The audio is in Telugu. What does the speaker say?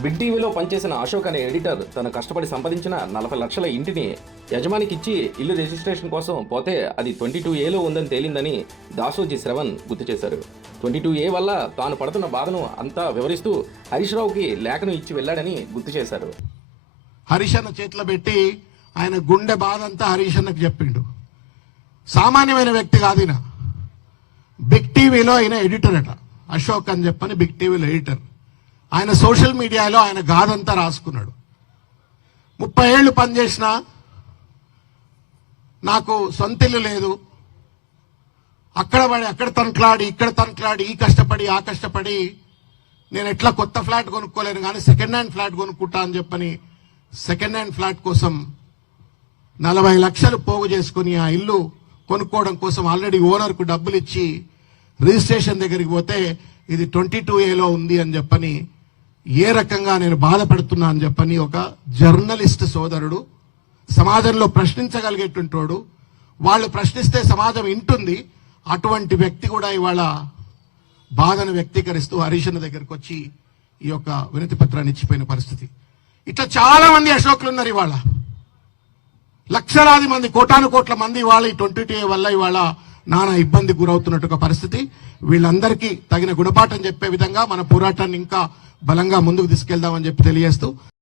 బిగ్ టీవీలో పనిచేసిన అశోక్ అనే ఎడిటర్ తను కష్టపడి సంపాదించిన 40 లక్షల ఇంటిని యజమానికి ఇచ్చి ఇల్లు రిజిస్ట్రేషన్ కోసం పోతే అది 22A ఉందని తేలిందని దాసోజీ శ్రవణ్ గుర్తు చేశారు. 22A వల్ల తాను పడుతున్న బాధను అంతా వివరిస్తూ హరీష్ రావుకి లేఖను ఇచ్చి వెళ్లాడని గుర్తు చేశారు. హరీష్ అన్న చేతిలో పెట్టి ఆయన గుండె బాధ అంతా హరీష్ అన్నకు చెప్పిండు. సామాన్యమైన వ్యక్తి కాదు ఈయన. బిగ్ టీవీలో ఆయన ఎడిటర్ అట, అశోక్ అని చెప్పని బిగ్ టీవీలో ఎడిటర్. ఆయన సోషల్ మీడియాలో ఆయన గాథంతా రాసుకున్నాడు. 30 ఏళ్ళు పనిచేసిన నాకు సొంతిల్లు లేదు, అక్కడ తనట్లాడి ఇక్కడ తనట్లాడి ఈ కష్టపడి ఆ కష్టపడి నేను ఎట్లా కొత్త ఫ్లాట్ కొనుక్కోలేను కానీ సెకండ్ హ్యాండ్ ఫ్లాట్ కొనుక్కుంటా అని చెప్పని సెకండ్ హ్యాండ్ ఫ్లాట్ కోసం 40 లక్షలు పోగు చేసుకుని ఆ ఇల్లు కొనుక్కోవడం కోసం ఆల్రెడీ ఓనర్కు డబ్బులు ఇచ్చి రిజిస్ట్రేషన్ దగ్గరికి పోతే ఇది 22A ఉంది అని చెప్పని ఏ రకంగా నేను బాధపడుతున్నా అని చెప్పని ఒక జర్నలిస్ట్ సోదరుడు, సమాజంలో ప్రశ్నించగలిగేటువంటి వాడు, వాళ్ళు ప్రశ్నిస్తే సమాజం వింటుంది, అటువంటి వ్యక్తి కూడా ఇవాళ బాధను వ్యక్తీకరిస్తూ హరీష్ అన్న దగ్గరకు వచ్చి ఈ యొక్క వినతి పత్రాన్ని ఇచ్చిపోయిన పరిస్థితి. ఇట్లా చాలా మంది అశోకులు ఉన్నారు. ఇవాళ లక్షలాది మంది, కోటాను కోట్ల మంది ఇవాళ ఈ 22A వల్ల ఇవాళ నానా ఇబ్బంది గురవుతున్నట్టు ఒక పరిస్థితి. వీళ్ళందరికీ తగిన గుణపాఠం చెప్పే విధంగా మన పోరాటాన్ని ఇంకా బలంగా ముందుకు తీసుకెళ్దామని చెప్పి తెలియజేస్తూ